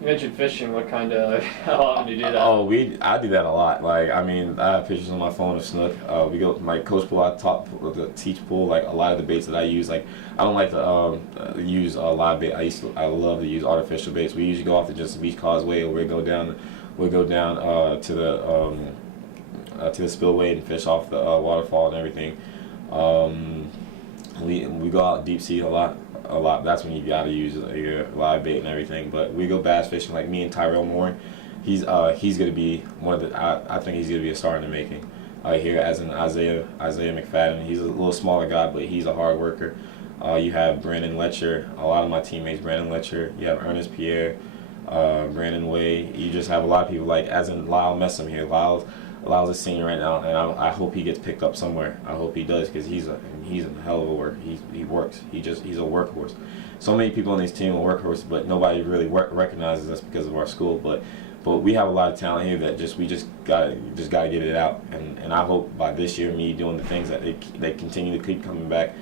You mentioned fishing. What kind of? How often do you do that? I do that a lot. Like, I mean, I have pictures on my phone of snook. We go my coach pool. I taught the teach pool. Like a lot of the baits that I use. Like, I don't like to use live bait. I love to use artificial baits. We usually go off the Juste Beach Causeway, or we go down to the spillway and fish off the waterfall and everything. Um, we go out deep sea a lot. A lot. That's when you gotta use your live bait and everything. But we go bass fishing. Like me and Tyrell Moore, he's gonna be one of the. I think he's gonna be a star in the making. Here as in Isaiah McFadden. He's a little smaller guy, but he's a hard worker. You have Brandon Letcher. A lot of my teammates, Brandon Letcher. You have Ernest Pierre, Brandon Way. You just have a lot of people like as in Lyle Messam here. Lyle's a senior right now, and I hope he gets picked up somewhere. I hope he does because he's a hell of a worker. He works. He's a workhorse. So many people on this team are workhorse, but nobody really recognizes us because of our school. But we have a lot of talent here that we just gotta get it out. And I hope by this year, me doing the things that they continue to keep coming back.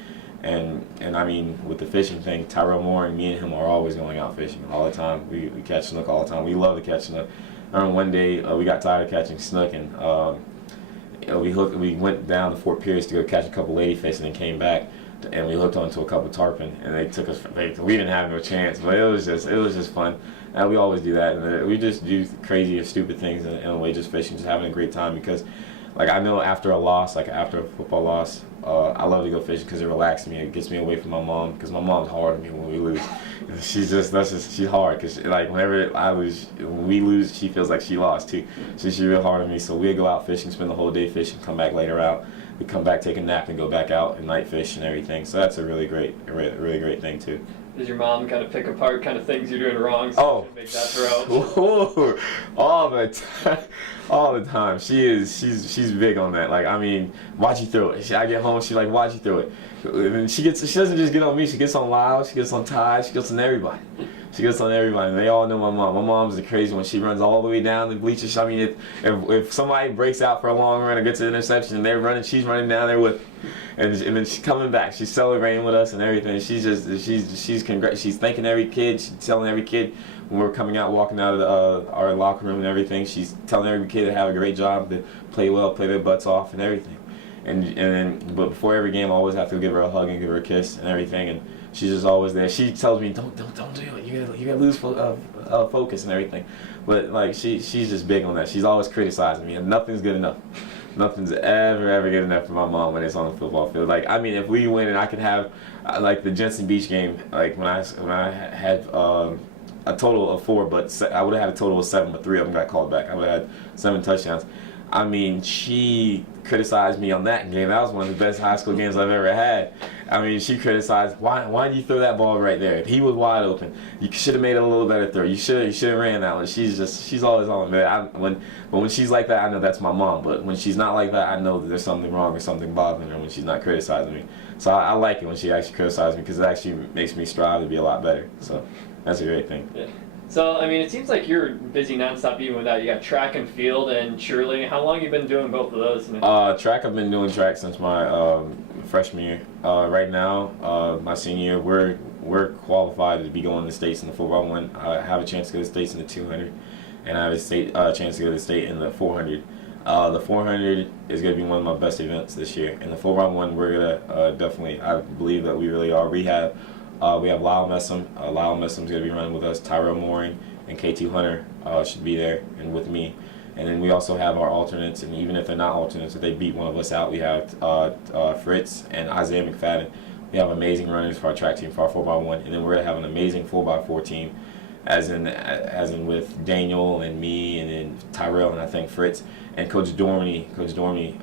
And I mean, with the fishing thing, Tyrell Moore and me and him are always going out fishing all the time. We catch snook all the time. We love to catch snook. I remember one day we got tired of catching snook, and we went down to Fort Pierce to go catch a couple ladyfish, and then came back, and we hooked onto a couple tarpon, and they took us. We didn't have no chance, but it was just fun, and we always do that, and we just do crazy or stupid things in a way, just fishing, just having a great time because. Like I know after a loss, like after a football loss, I love to go fishing because it relaxes me. It gets me away from my mom because my mom's hard on me when we lose. She's hard because like when we lose, she feels like she lost too. So she's real hard on me. So we go out fishing, spend the whole day fishing, come back later out. We come back, take a nap, and go back out and night fish and everything. So that's a really great thing too. Does your mom kind of pick apart kind of things you're doing wrong so you make that throw? all the time, all the time. She's big on that. Like I mean, why'd you throw it? I get home, she's like, why'd you throw it? And she doesn't just get on me. She gets on Lyle. She gets on Ty. She gets on everybody. She gets on everybody. And they all know my mom. My mom's the crazy one. She runs all the way down the bleachers. I mean, if somebody breaks out for a long run or gets an interception and they're running, she's running down there with. And then she's coming back. She's celebrating with us and everything. She's thanking every kid. She's telling every kid when we're coming out, walking out of our locker room and everything. She's telling every kid to have a great job, to play well, play their butts off and everything. But before every game, I always have to give her a hug and give her a kiss and everything. And she's just always there. She tells me, don't do it. You gotta lose focus and everything. But like she's just big on that. She's always criticizing me, and nothing's good enough. Nothing's ever good enough for my mom when it's on the football field. Like I mean, if we win and I could have like the Jensen Beach game, like when I had a total of 4, but I would have had a total of 7, but 3 of them got called back. I would have had 7 touchdowns. I mean, she criticized me on that game. That was one of the best high school games I've ever had. I mean, she criticized, why did you throw that ball right there? He was wide open. You should have made it a little better throw. You should have ran that one. She's always on there. But when she's like that, I know that's my mom. But when she's not like that, I know that there's something wrong or something bothering her when she's not criticizing me. So I like it when she actually criticizes me because it actually makes me strive to be a lot better. So that's a great thing. Yeah. So, I mean, it seems like you're busy nonstop even with that. You got track and field and cheerleading. How long have you been doing both of those? Track, I've been doing track since my freshman year. Right now, my senior year, we're qualified to be going to the States in the 4x1. I have a chance to go to the States in the 200, and I have a chance to go to the State in the 400. The 400 is going to be one of my best events this year. And the 4x1, we're going to definitely, I believe that we really are. We have Lyle Messam. Lyle Messam's going to be running with us. Tyrell Mooring and K2 Hunter should be there and with me. And then we also have our alternates, and even if they're not alternates, if they beat one of us out, we have Fritz and Isaiah McFadden. We have amazing runners for our track team, for our 4x1, and then we're going to have an amazing 4x4 team, as in with Daniel and me, and then Tyrell and I think Fritz. And Coach Dormey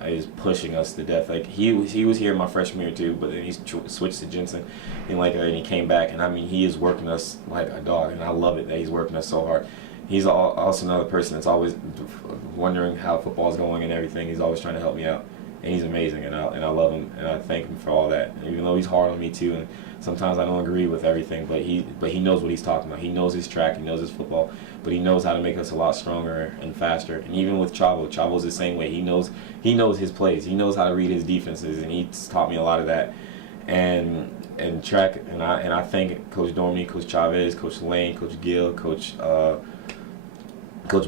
is pushing us to death. Like he was here my freshman year too, but then he switched to Jensen, and he came back. And I mean, he is working us like a dog, and I love it that he's working us so hard. He's also another person that's always wondering how football's going and everything. He's always trying to help me out, and he's amazing, and I love him, and I thank him for all that. And even though he's hard on me too, and sometimes I don't agree with everything, but he knows what he's talking about. He knows his track, he knows his football, but he knows how to make us a lot stronger and faster. And even with Chavo's the same way. He knows his plays. He knows how to read his defenses, and he's taught me a lot of that. and track, and I thank Coach Dormy, Coach Chavez, Coach Lane, Coach Gill, Coach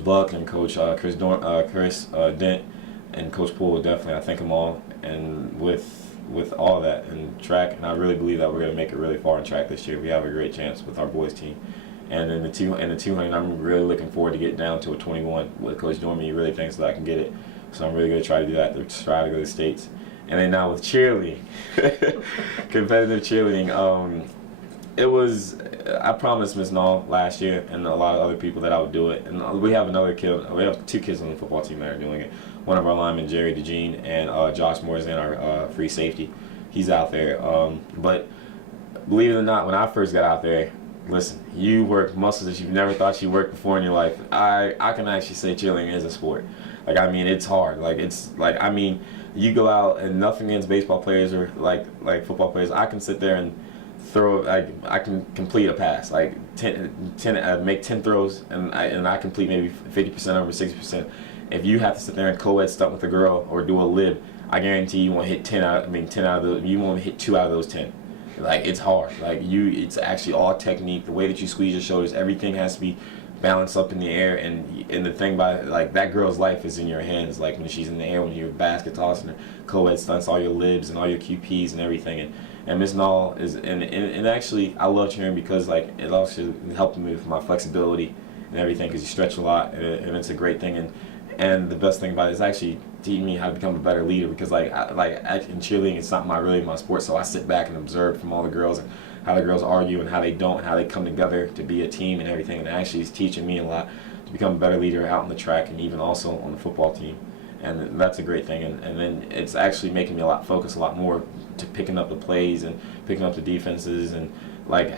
Buck, and Coach Chris Dent, and Coach Poole. Definitely, I thank them all. And with all that and track, and I really believe that we're going to make it really far in track this year. We have a great chance with our boys team. And in the 200, I'm really looking forward to get down to a 21 with Coach Dormy. He really thinks that I can get it, so I'm really going to try to do that. To try to go to the States. And then now with cheerleading, competitive cheerleading, it was, I promised Miss Nall last year and a lot of other people that I would do it. And we have another kid, we have 2 kids on the football team that are doing it. One of our linemen, Jerry DeJean, and Josh Morrison, our free safety. He's out there. But believe it or not, when I first got out there, listen, you work muscles that you've never thought you worked before in your life. I can actually say cheerleading is a sport. Like, I mean, it's hard. Like, it's like, I mean, you go out, and nothing against baseball players or like football players. I can sit there and throw, I can complete a pass, like 10 make 10 throws, and I complete maybe 50% of them or 60%. If you have to sit there and co-ed stuff with a girl or do a lib, I guarantee you won't hit 10 out of those. You won't hit 2 out of those 10. Like, it's hard. Like, it's actually all technique. The way that you squeeze your shoulders, everything has to be balanced up in the air. And the thing about it, like, that girl's life is in your hands. Like, when she's in the air, when you're basket tossing her, co-ed stunts, all your libs and all your QPs and everything. And Miss Nall is, and actually, I love cheering because, like, it also helped me with my flexibility and everything, because you stretch a lot, and it's a great thing. And the best thing about it is actually teaching me how to become a better leader, because in cheerleading, it's not really my sport, so I sit back and observe from all the girls and how the girls argue and how they don't, and how they come together to be a team and everything. And actually, it's teaching me a lot to become a better leader out on the track and even also on the football team. And that's a great thing. And then it's actually making me focus a lot more to picking up the plays and picking up the defenses, and like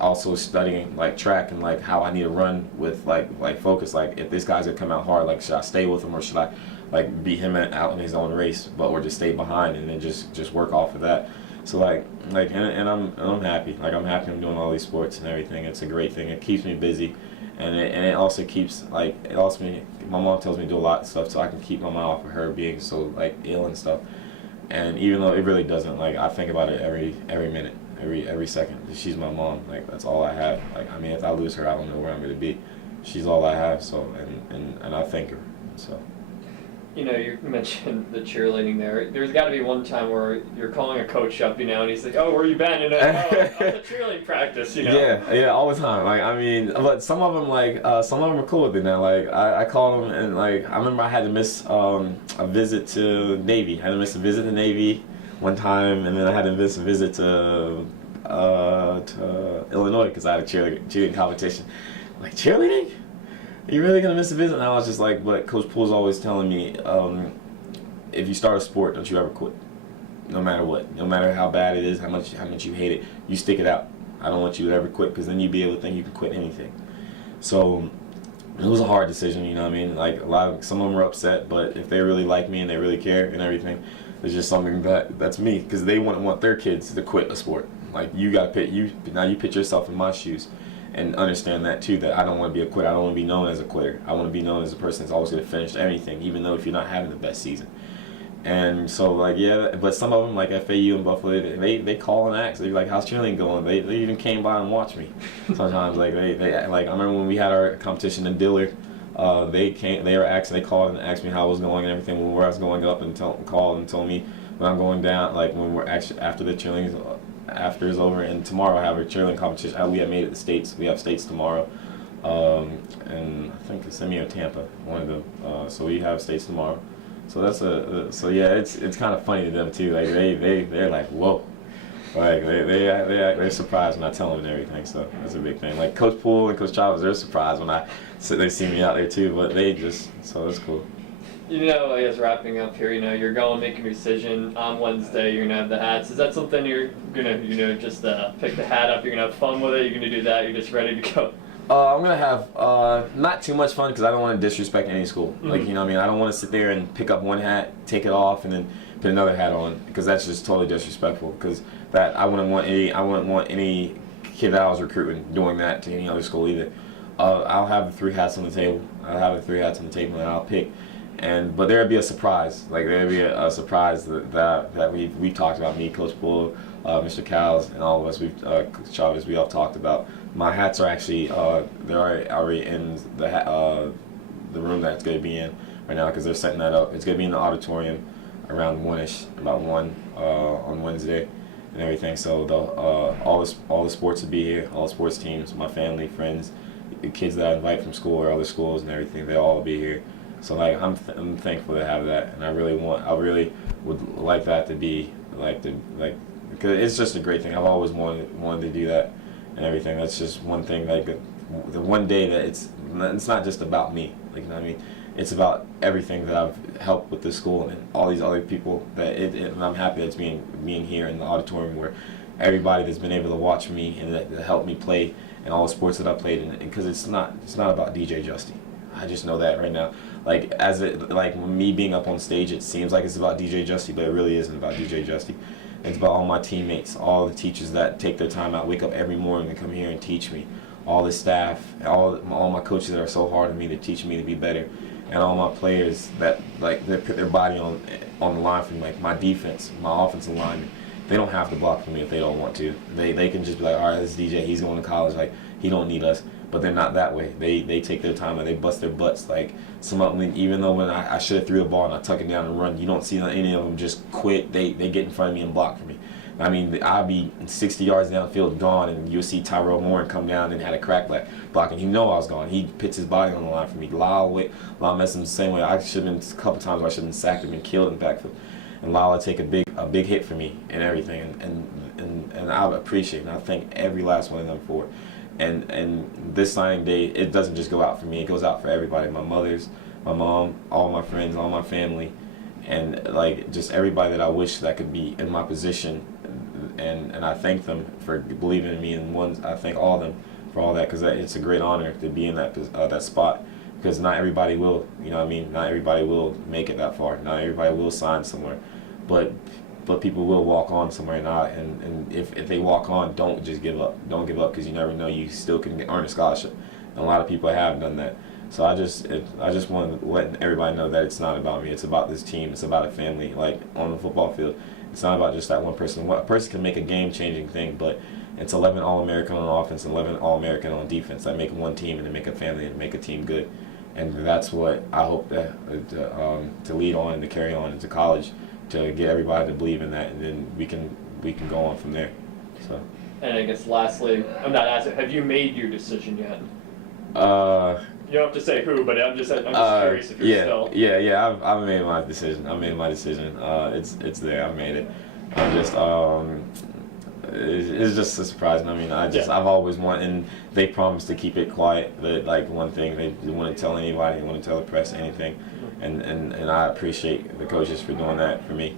also studying like track and like how I need to run with like focus. Like, if this guy's gonna come out hard, like, should I stay with him, or should I like beat him out in his own race, or just stay behind and then just work off of that. So and I'm happy. Like, I'm happy I'm doing all these sports and everything. It's a great thing. It keeps me busy, and it also keeps my mom tells me to do a lot of stuff so I can keep my mind off of her being so like ill and stuff. And even though it really doesn't, like, I think about it every minute, every second. She's my mom. Like, that's all I have. Like, I mean, if I lose her, I don't know where I'm gonna be. She's all I have. So and I thank her. So. You know, you mentioned the cheerleading there. There's got to be one time where you're calling a coach up, and he's like, "Oh, where you been?" And I'm at cheerleading practice, Yeah, all the time. Like, I mean, but some of them are cool with it now. Like, I call them, and like, I remember I had to miss a visit to Navy. I had to miss a visit to Navy one time, and then I had to miss a visit to Illinois because I had a cheerleading competition. Like, cheerleading? Are you really gonna miss a visit? And I was just like, but Coach Poole's always telling me, if you start a sport, don't you ever quit. No matter what, no matter how bad it is, how much you hate it, you stick it out. I don't want you to ever quit, because then you'd be able to think you can quit anything. So it was a hard decision, you know what I mean? Like, some of them were upset, but if they really like me and they really care and everything, it's just something that's me, because they wouldn't want their kids to quit a sport. Like, you put yourself in my shoes. And understand that too, that I don't want to be a quitter. I don't want to be known as a quitter. I want to be known as a person that's always going to finish anything, even though if you're not having the best season. And so, like, yeah, but some of them, like FAU and Buffalo, they call and ask. They're like, "How's cheerleading going?" They even came by and watched me. Sometimes, like, they like, I remember when we had our competition in Dillard, they called and asked me how I was going and everything, where I was going up, and called and told me when I'm going down, like, when we're actually after the cheerleading. After it's over, and tomorrow I have a cheerleading competition. We have made it to states. We have states tomorrow, and I think it's Semi or Tampa, one of them. So we have states tomorrow. So that's it's kind of funny to them too. Like, they're like, whoa, like they're surprised when I tell them and everything. So that's a big thing. Like, Coach Poole and Coach Chavez, they're surprised when they see me out there too. But so it's cool. You know, I guess wrapping up here, you're going to make a decision on Wednesday. You're going to have the hats. Is that something you're going to, just pick the hat up? You're going to have fun with it? You're going to do that? You're just ready to go? I'm going to have not too much fun, because I don't want to disrespect any school. Mm-hmm. Like, you know what I mean? I don't want to sit there and pick up one hat, take it off, and then put another hat on, because that's just totally disrespectful. Because I wouldn't want any kid that I was recruiting doing that to any other school either. I'll have the 3 hats on the table. And I'll pick. But there'd be a surprise. Like, there'd be a surprise that we talked about, me, Coach Poole, Mr. Cowles and all of us, Coach Chavez, we all talked about. My hats are actually they're already in the room that it's going to be in right now because they're setting that up. It's going to be in the auditorium around 1ish, about 1 on Wednesday and everything. So all the sports will be here, all the sports teams, my family, friends, the kids that I invite from school or other schools and everything, they'll all be here. So like I'm thankful to have that, and I really would like that to be because it's just a great thing. I've always wanted to do that and everything. That's just one thing the one day that it's not just about me, like, you know what I mean? It's about everything that I've helped with the school and all these other people and I'm happy that it's being here in the auditorium where everybody that's been able to watch me and that helped me play and all the sports that I played in, because it's not about DJ Juste. I just know that right now. Like me being up on stage, it seems like it's about DJ Juste, but it really isn't about DJ Juste. It's about all my teammates, all the teachers that take their time out, wake up every morning and come here and teach me, all the staff, all my coaches that are so hard on me to teach me to be better, and all my players that like they put their body on the line for me, like my defense, my offensive linemen. They don't have to block for me if they don't want to. They can just be like, all right, this is DJ, he's going to college, like he don't need us. But they're not that way. They take their time and they bust their butts. Like some of them, even though when I should have threw the ball and I tuck it down and run, you don't see any of them just quit. They get in front of me and block for me. I mean, I'll be 60 yards downfield gone, and you'll see Tyrell Moore come down and had a crack blocking. He know I was gone. He puts his body on the line for me. Lyle messed him the same way. I should have been a couple times. I should have been sacked him and killed in the backfield. And Lyle take a big hit for me and everything. And I appreciate it. And I thank every last one of them for it. And this signing day, it doesn't just go out for me. It goes out for everybody. My mom, all my friends, all my family, and like just everybody that I wish that could be in my position. And I thank them for believing in me. And I thank all of them for all that, because it's a great honor to be in that spot. Because not everybody will, you know what I mean? Not everybody will make it that far. Not everybody will sign somewhere. But people will walk on somewhere, and if they walk on, don't just give up. Don't give up, because you never know. You still can earn a scholarship, and a lot of people have done that. So I just want to let everybody know that it's not about me. It's about this team. It's about a family. Like on the football field, it's not about just that one person. One person can make a game-changing thing, but it's 11 All-American on offense and 11 All-American on defense that make one team and to make a family and make a team good. And that's what I hope to lead on and to carry on into college, to get everybody to believe in that, and then we can go on from there. So. And I guess lastly, I'm not asking, have you made your decision yet? You don't have to say who, but I'm just curious if you're still. Yeah. I've made my decision. It's there. I made it. I'm just it's just a surprise. I mean, I've always wanted, and they promised to keep it quiet. But like one thing, they wouldn't tell anybody, they wouldn't tell the press anything, and I appreciate the coaches for doing that for me,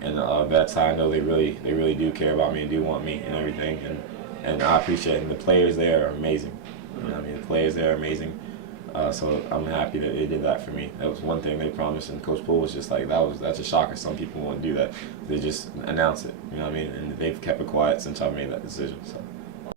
and that's how I know they really do care about me and do want me and everything, and I appreciate it. And the players there are amazing. You know what I mean, the players there are amazing. So I'm happy that they did that for me. That was one thing they promised, and Coach Poole was just like, that's a shocker. Some people won't do that. They just announce it, you know what I mean? And they've kept it quiet since I made that decision. So.